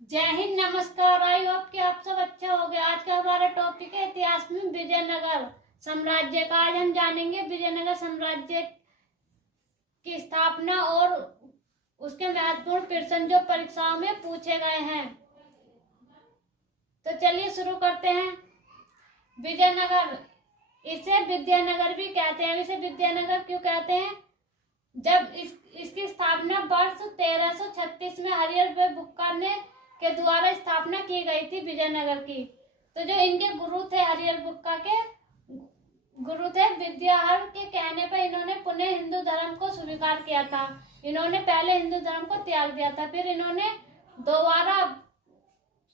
जय हिंद, नमस्कार। I hope कि आप सब अच्छा हो गया। आज का हमारा टॉपिक है इतिहास में विजयनगर साम्राज्य का। आज हम जानेंगे विजयनगर साम्राज्य की स्थापना और उसके महत्वपूर्ण प्रश्न जो परीक्षाओं में पूछे गए हैं। तो चलिए शुरू करते हैं। विजयनगर, इसे विद्यानगर भी कहते हैं। इसे विद्यानगर क्यों कहते हैं? जब इसकी स्थापना वर्ष 1336 में हरिहर बुक्का ने के द्वारा स्थापना की गई थी विजयनगर की। तो जो इनके गुरु थे, हरिहर बुक्का के गुरु थे, विद्याहर के कहने पर इन्होंने पुनः हिंदू धर्म को स्वीकार किया था। इन्होंने पहले हिंदू धर्म को त्याग दिया था, फिर इन्होंने दोबारा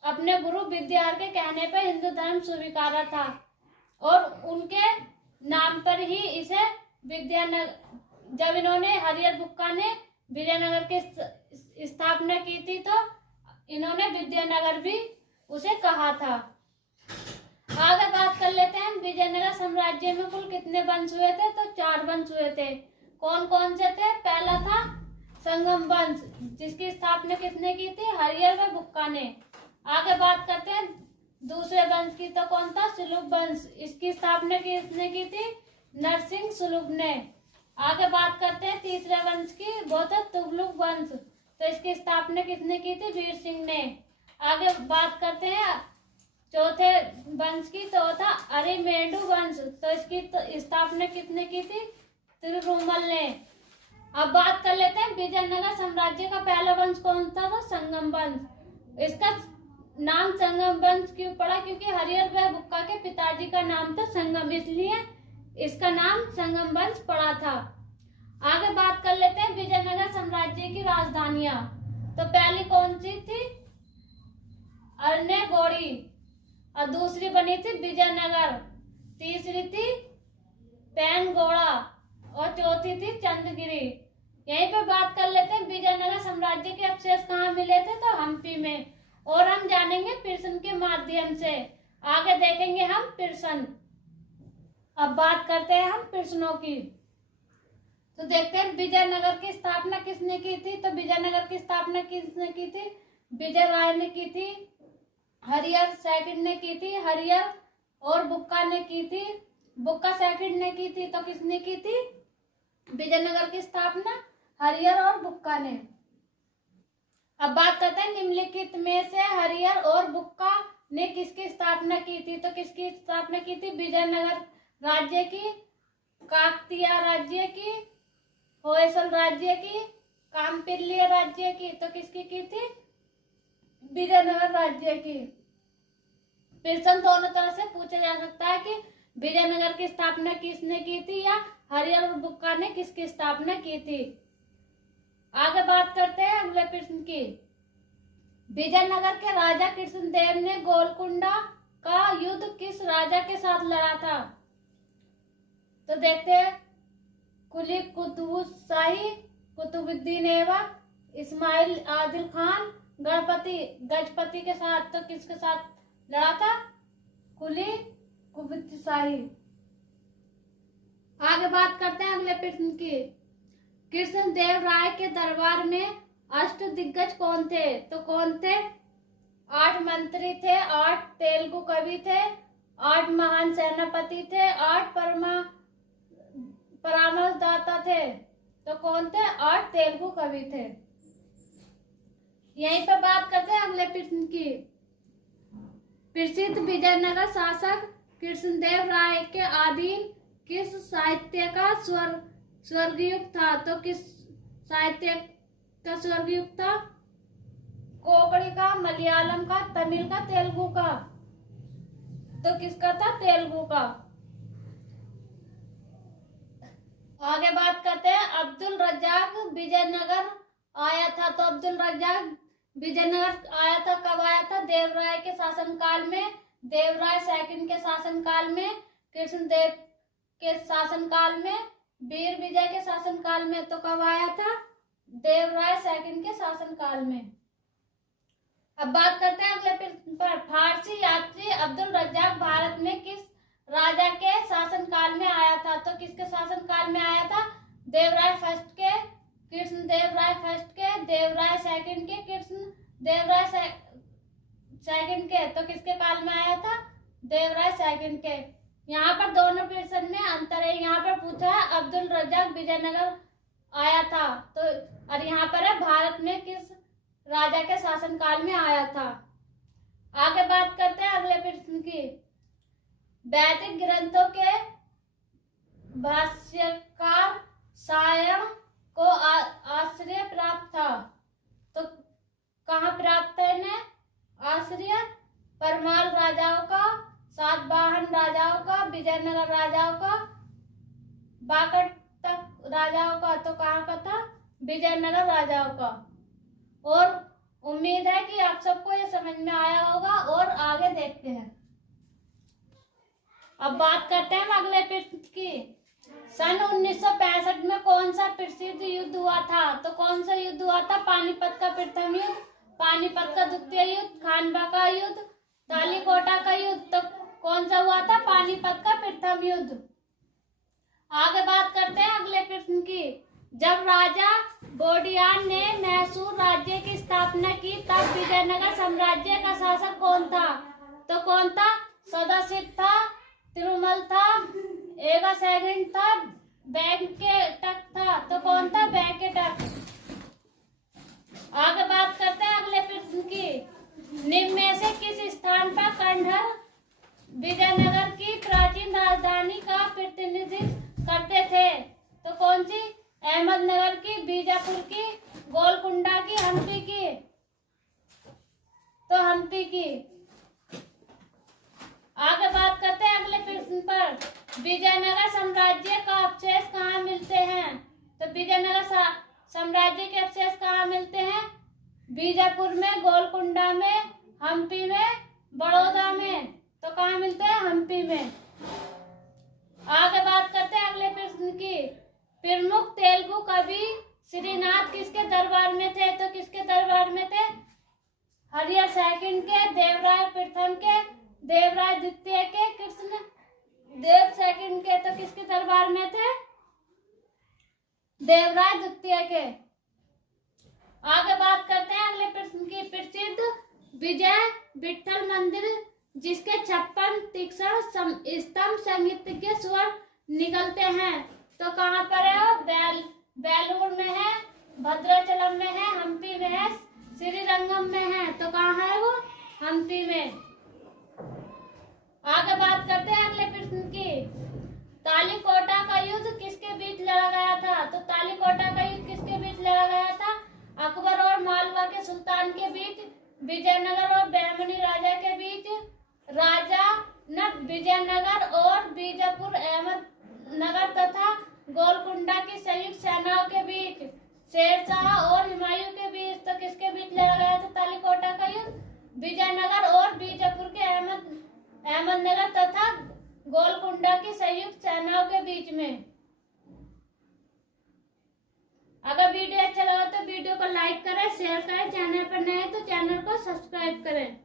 अपने गुरु विद्याहर के कहने पर हिंदू धर्म स्वीकारा था और उनके नाम पर ही इसे विद्यानगर, जब इन्होंने हरिहर बुक्का ने विजयनगर की स्थापना की थी तो इन्होंने विद्यानगर भी उसे कहा था। आगे बात कर लेते हैं। विजयनगर साम्राज्य में कुल कितने वंश हुए थे? तो 4 वंश हुए थे। कौन कौन से थे? पहला था संगम वंश, जिसकी स्थापना किसने की थी? हरिहर व बुक्का ने। आगे बात करते हैं दूसरे वंश की। तो कौन था? सुलुभ वंश। इसकी स्थापना किसने की थी? नरसिंह सुलुभ ने। आगे बात करते हैं तीसरे वंश की, वो था तुगलक वंश। तो इसकी स्थापना किसने की थी? वीर सिंह ने। आगे बात करते हैं चौथे वंश की, तो था अरिमेंडु वंश। तो इसकी स्थापना किसने की थी? तिरुमल ने। अब बात कर लेते हैं विजयनगर साम्राज्य का पहला वंश कौन सा था? संगम वंश। इसका नाम संगम वंश क्यों पड़ा? क्योंकि हरिहर व बुक्का के पिताजी का नाम था संगम, इसलिए इसका नाम संगम वंश पड़ा था। आगे बात कर लेते हैं विजयनगर साम्राज्य की राजधानियां। तो पहली कौन सी थी? अरनेगोड़ी। और दूसरी बनी थी विजयनगर। तीसरी थी पैनगोड़ा और चौथी थी चंद्रगिरी। यहीं पे बात कर लेते हैं विजयनगर साम्राज्य के अवशेष कहाँ मिले थे? तो हम्पी में। और हम जानेंगे प्रश्न के माध्यम से। आगे देखेंगे हम प्रश्न। अब बात करते हैं हम प्रश्नों की। तो देखते हैं विजयनगर की स्थापना किसने की थी? तो विजयनगर की स्थापना किसने की थी? विजय राय ने की थी। हरिहर सेकंड ने की थी। हरिहर और बुक्का ने की थी। बुक्का सेकंड ने की थी। तो किसने की थी विजयनगर की स्थापना? हरिहर और बुक्का ने। अब बात करते हैं निम्नलिखित में से हरिहर और बुक्का ने किसकी स्थापना की थी? तो किसकी स्थापना की थी? विजयनगर राज्य की, काकतीय राज्य की, होयसल राज्य की, कामपिल्य राज्य की। तो किसकी की थी? विजयनगर राज्य की। प्रश्न दोनों तरह से पूछा जा सकता है कि विजयनगर की स्थापना किसने की थी या हरिहर और बुक्का ने किसकी स्थापना की थी। आगे बात करते हैं अगले प्रश्न की। विजयनगर के राजा कृष्णदेव ने गोलकुंडा का युद्ध किस राजा के साथ लड़ा था? तो देखते हैं कुली कुतुबशाही, कुतुबुद्दीन ऐबक, इस्माइल आदिल खान, गजपति के साथ। तो किसके साथ लड़ा था? कुली कुतुबशाही। आगे बात करते हैं अगले प्रश्न की। कृष्णदेव राय के दरबार में अष्ट दिग्गज कौन थे? तो कौन थे? 8 मंत्री थे, 8 तेलुगु कवि थे, 8 महान सेनापति थे, 8 परामर्शदाता थे। तो कौन थे? 8 तेलुगु कवि थे। यहीं पर बात करते हैं अगले प्रश्न की। प्रसिद्ध विजयनगर शासक कृष्णदेव राय के अधीन किस साहित्य का स्वर्गयुग था? तो किस साहित्य का स्वर्गयुग था? कोंकणी का, मलयालम का, तमिल का, तेलुगु का। तो किसका था? तेलुगु का। आगे बात करते हैं अब्दुल रज्जाक विजयनगर आया था। तो अब्दुल रज्जाक विजयनगर आया था। कब आया था? देवराय के शासनकाल में, देवराय सेकंड के शासनकाल में, कृष्णदेव के शासनकाल में, वीर विजय के शासनकाल में। तो कब आया था? देवराय सेकंड के शासनकाल में। अब बात करते हैं अगले प्रश्न पर। फारसी यात्री अब्दुल रज्जाक भारत में किस राजा के शासनकाल में आया था? तो किसके शासनकाल में आया था? देवराय फर्स्ट के, कृष्णदेव राय फर्स्ट के, देवराय सेकंड के, कृष्णदेव राय सेकंड के, तो किसके काल में आया था? देवराय सेकंड के। यहाँ पर दोनों पीरियड में अंतर है। यहाँ पर पूछा है अब्दुल रज्जाक विजयनगर आया था, तो और यहाँ पर है भारत में किस राजा के शासनकाल में आया था। आगे बात करते हैं अगले प्रश्न की। वैदिक ग्रंथों के भाष्यकार सायण को आश्रय प्राप्त था, तो कहाँ प्राप्त है इन्हें आश्रय? परमाल राजाओं का, सातवाहन राजाओं का, विजयनगर राजाओं का, बाकट राजाओं का, तो कहाँ का था? विजयनगर राजाओं का। और उम्मीद है कि आप सबको ये समझ में आया होगा और आगे देखते हैं। अब बात करते हैं अगले प्रश्न की। सन 1965 में कौन सा प्रसिद्ध युद्ध हुआ था? तो कौन सा युद्ध हुआ था? पानीपत का प्रथम युद्ध, पानीपत का द्वितीय युद्ध, खानवा का युद्ध, तालीकोटा का युद्ध। तो कौन सा हुआ था? पानीपत का प्रथम युद्ध। आगे बात करते हैं अगले प्रश्न की। जब राजा बोडियान ने मैसूर राज्य की स्थापना की तब विजयनगर साम्राज्य का शासक कौन था? तो कौन था? सदाशिव था, तिरुमल था, एगा सेकंड था, वेंकटक था। तो कौन था? वेंकटक। आगे बात करते हैं अगले प्रश्न की। निम्न में से किस स्थान पर खंडहर विजयनगर की प्राचीन राजधानी का प्रतिनिधित्व करते थे? तो कौन सी? अहमदनगर की, बीजापुर की, गोलकुंडा की, हम्पी की। तो हम्पी की। आगे बात करते हैं अगले प्रश्न पर। विजयनगर साम्राज्य का अवशेष कहाँ मिलते हैं? तो विजयनगर साम्राज्य के अवशेष कहाँ मिलते हैं? बीजापुर में, गोलकुंडा में, हम्पी में, बड़ौदा में। तो कहाँ मिलते हैं? हम्पी में। आगे बात करते हैं अगले प्रश्न की। प्रमुख तेलुगु कवि श्रीनाथ किसके दरबार में थे? तो किसके दरबार में थे? हरिहर सेकंड के, देवराय प्रथम के, देवराय द्वितीय के, कृष्ण देव सेकंड के। तो किसके दरबार में थे? देवराय द्वितीय के। आगे बात करते हैं अगले प्रश्न की। प्रसिद्ध विजय विठल मंदिर जिसके 56 तीक्ष्ण स्तंभ संगीत के स्वर निकलते हैं, तो कहाँ पर है? बेलूर में है, भद्राचलम में है, हम्पी में है, श्रीरंगम में है। तो कहाँ है वो? हम्पी में। आगे बात करते हैं अगले प्रश्न की। तालीकोटा का युद्ध किसके बीच लड़ा गया था? तो तालीकोटा का युद्ध किसके बीच लड़ा गया था? अकबर और मालवा के सुल्तान के बीच, विजयनगर और बहमनी राजा के बीच, राजा न विजयनगर और बीजापुर अहमदनगर तथा गोलकुंडा की संयुक्त सेनाओं के बीच, शेरशाह और हुमायूं के बीच। तो किसके बीच लड़ा गया था तालीकोटा का युद्ध? विजयनगर और बीजापुर के अहमदनगर तथा गोलकुंडा की संयुक्त सेनाओं के बीच में। अगर वीडियो अच्छा लगा तो वीडियो को लाइक करें, शेयर करें, चैनल पर नए हैं तो चैनल को सब्सक्राइब करें।